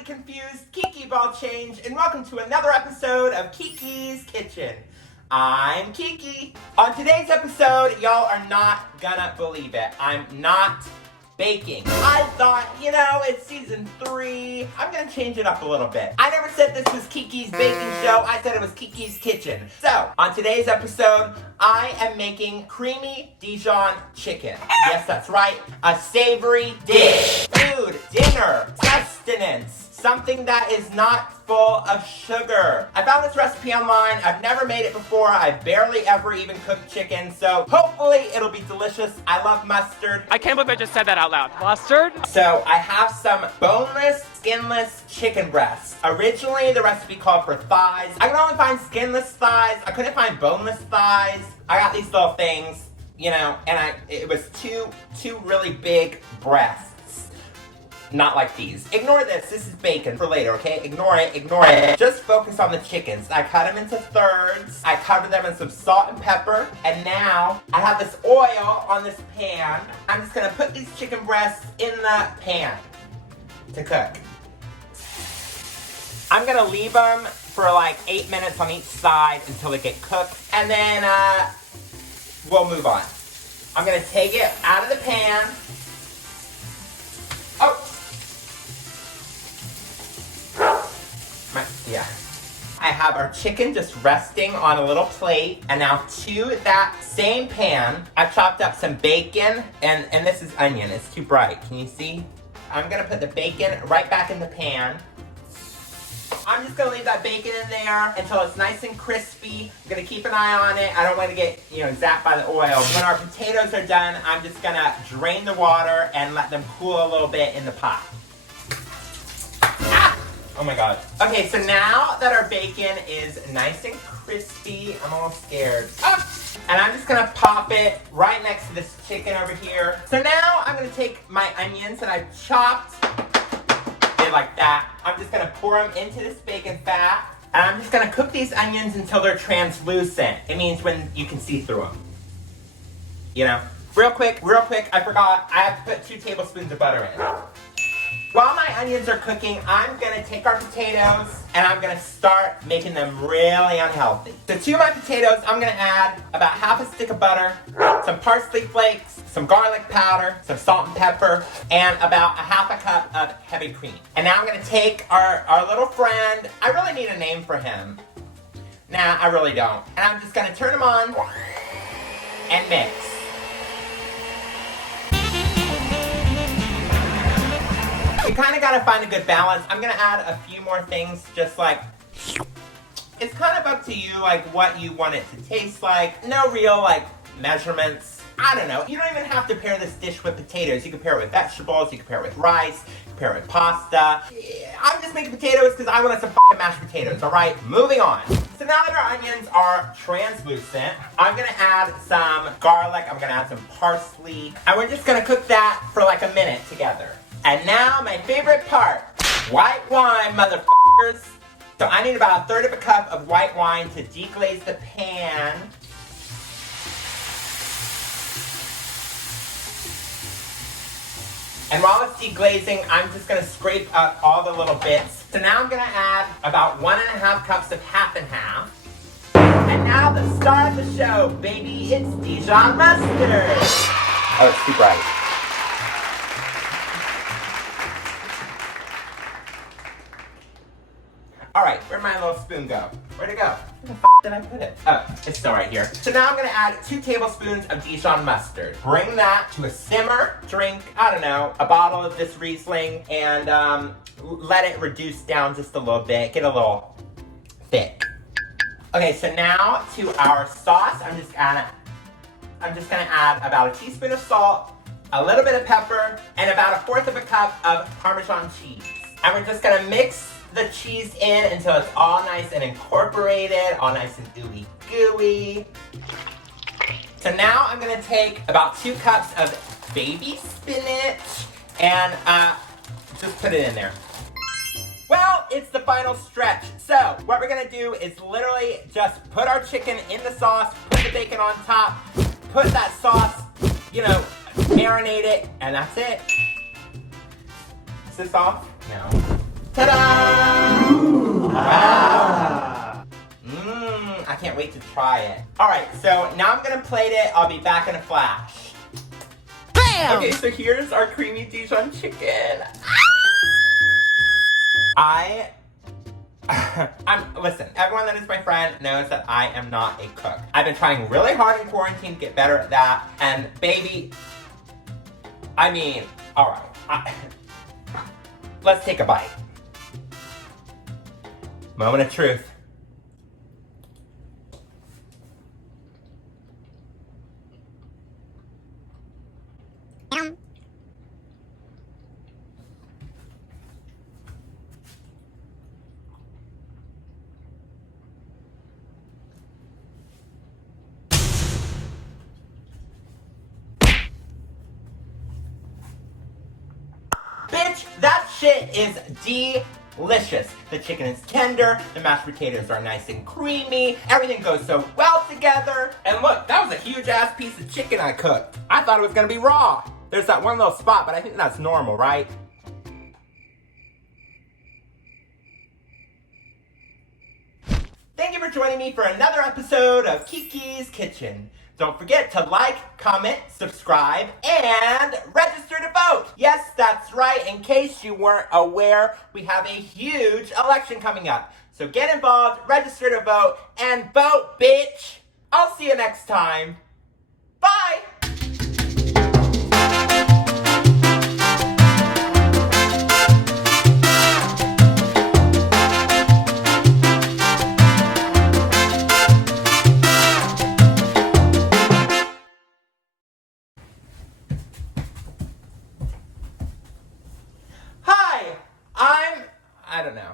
highly confused Kiki Ball Change, and welcome to another episode of KIKI'S Kitchen. I'm Kiki. On today's episode, y'all are not gonna believe it. I'm not baking. I thought, it's season 3. I'm gonna change it up a little bit. I never said this was Kiki's baking show. I said it was Kiki's kitchen. So, on today's episode, I am making creamy Dijon chicken. Yes, that's right. A savory dish. Food, dinner, sustenance. Something that is not full of sugar. I found this recipe online. I've never made it before. I've barely ever even cooked chicken, so hopefully it'll be delicious. I love mustard. I can't believe I just said that out loud. Mustard? So I have some boneless, skinless chicken breasts. Originally, the recipe called for thighs. I could only find skinless thighs. I couldn't find boneless thighs. I got these little things, and it was two really big breasts. Not like these. Ignore this. This is bacon for later, okay? Ignore it. Just focus on the chickens. I cut them into thirds. I cover them in some salt and pepper. And now, I have this oil on this pan. I'm just gonna put these chicken breasts in the pan to cook. I'm gonna leave them for like 8 minutes on each side until they get cooked. And then, we'll move on. I'm gonna take it out of the pan. Oh! Yeah. I have our chicken just resting on a little plate. And now to that same pan, I've chopped up some bacon. And this is onion. It's too bright. Can you see? I'm going to put the bacon right back in the pan. I'm just going to leave that bacon in there until it's nice and crispy. I'm going to keep an eye on it. I don't want to get, zapped by the oil. When our potatoes are done, I'm just going to drain the water and let them cool a little bit in the pot. Oh my god. Okay, so now that our bacon is nice and crispy, I'm almost scared. And I'm just gonna pop it right next to this chicken over here. So now I'm gonna take my onions that I've chopped, like that. I'm just gonna pour them into this bacon fat. And I'm just gonna cook these onions until they're translucent. It means when you can see through them. Real quick, I forgot. I have to put 2 tablespoons of butter in. While my onions are cooking, I'm gonna take our potatoes and I'm gonna start making them really unhealthy. So to my potatoes, I'm gonna add about half a stick of butter, some parsley flakes, some garlic powder, some salt and pepper, and about a half a cup of heavy cream. And now I'm gonna take our little friend. I really need a name for him. Nah, I really don't. And I'm just gonna turn him on and mix. You kind of got to find a good balance. I'm going to add a few more things, just like, it's kind of up to you, like, what you want it to taste like. No real, measurements. I don't know. You don't even have to pair this dish with potatoes. You can pair it with vegetables, you can pair it with rice, you can pair it with pasta. I'm just making potatoes because I wanted some mashed potatoes, alright? Moving on. So now that our onions are translucent, I'm going to add some garlic, I'm going to add some parsley, and we're just going to cook that for like a minute together. And now, my favorite part, white wine, motherfuckers. So I need about 1/3 of a cup of white wine to deglaze the pan. And while it's deglazing, I'm just gonna scrape up all the little bits. So now I'm gonna add about 1.5 cups of half and half. And now the star of the show, baby, it's Dijon mustard. Oh, it's too bright. Alright, where'd my little spoon go? Where'd it go? Where the f*** did I put it? Oh, it's still right here. So now I'm gonna add 2 tablespoons of Dijon mustard. Bring that to a simmer. Drink, I don't know, a bottle of this Riesling and let it reduce down just a little bit. Get a little thick. Okay, so now to our sauce, I'm just gonna add about a teaspoon of salt, a little bit of pepper, and about 1/4 of a cup of Parmesan cheese. And we're just gonna mix the cheese in until it's all nice and incorporated, all nice and ooey gooey. So now I'm gonna take about 2 cups of baby spinach and just put it in there. Well, it's the final stretch. So what we're gonna do is literally just put our chicken in the sauce, put the bacon on top, put that sauce, marinate it, and that's it. Is this off? No. Ta-da! Wow! I can't wait to try it. Alright, so now I'm gonna plate it. I'll be back in a flash. Bam! Okay, so here's our creamy Dijon chicken. Listen, everyone that is my friend knows that I am not a cook. I've been trying really hard in quarantine to get better at that, and baby, alright. Let's take a bite. Moment of truth. Bitch, that shit is delicious. The chicken is tender, the mashed potatoes are nice and creamy, everything goes so well together. And look, that was a huge ass piece of chicken I cooked. I thought it was gonna be raw. There's that one little spot, but I think that's normal, right? Thank you for joining me for another episode of Kiki's Kitchen. Don't forget to like, comment, subscribe, and register to vote. Yes, that's right. In case you weren't aware, we have a huge election coming up. So get involved, register to vote, and vote, bitch. I'll see you next time. Bye. I don't know.